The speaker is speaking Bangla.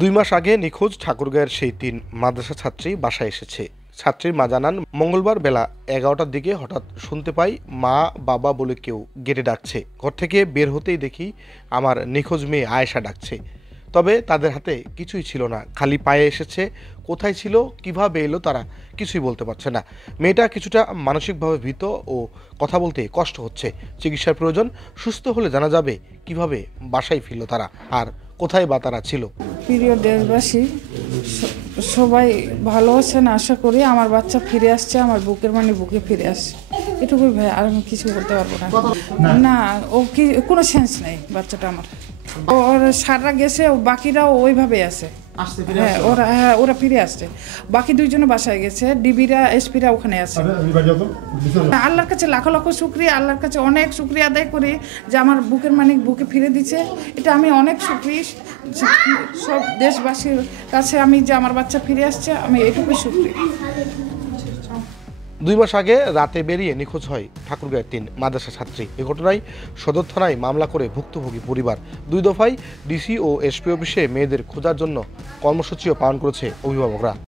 2 মাস আগে নিখোঁজ ঠাকুরগাঁয়ের সেই 3 মাদ্রাসা ছাত্রী বাসায় এসেছে। ছাত্রীর মা জানান, মঙ্গলবার বেলা 11টার দিকে হঠাৎ শুনতে পাই মা বাবা বলে কেউ গেটে ডাকছে। ঘর থেকে বের হতেই দেখি আমার নিখোঁজ মেয়ে আয়েশা ডাকছে। তবে তাদের হাতে কিছুই ছিল না, খালি পায়ে এসেছে। কোথায় ছিল, কিভাবে এলো তারা কিছুই বলতে পারছে না। মেয়েটা কিছুটা মানসিকভাবে ভীত ও কথা বলতে কষ্ট হচ্ছে। চিকিৎসার প্রয়োজন, সুস্থ হলে জানা যাবে কিভাবে বাসায় ফিরল তারা আর কোথায় বা তারা ছিল। প্রিয় দেশবাসী, সবাই ভালো আছেন আশা করি। আমার বাচ্চা ফিরে আসছে, আমার বুকের বুকে ফিরে আসছে, এটুকুই ভাই। আর আমি কিছু বলতে পারবো না। না, ও কি কোনো সেন্স নেই বাচ্চাটা আমার। ওর সাররা গেছে, বাকিরাও ওইভাবে আছে। হ্যাঁ, ওরা ফিরে আসছে। বাকি দুইজনে বাসায় গেছে, ডিবিরা এসপিরা ওখানে আছে। আল্লাহর কাছে লাখো লাখো শুকরিয়া, আল্লাহর কাছে অনেক শুকরিয়া আদায় করি যে আমার বুকের বুকে ফিরে দিচ্ছে। এটা আমি অনেক শুকরিয়া সব দেশবাসীর কাছে আমি যে আমার বাচ্চা ফিরে আসছে, আমি এটুকুই শুকরিয়া। 2 মাস আগে রাতে বেরিয়ে নিখোঁজ হয় ঠাকুরগাঁয়ের 3 মাদ্রাসা ছাত্রী। এ ঘটনায় সদর থানায় মামলা করে ভুক্তভোগী পরিবার 2 দফায় ডিসি ও এসপি অফিসে মেয়েদের খোঁজার জন্য কর্মসূচিও পালন করেছে অভিভাবকরা।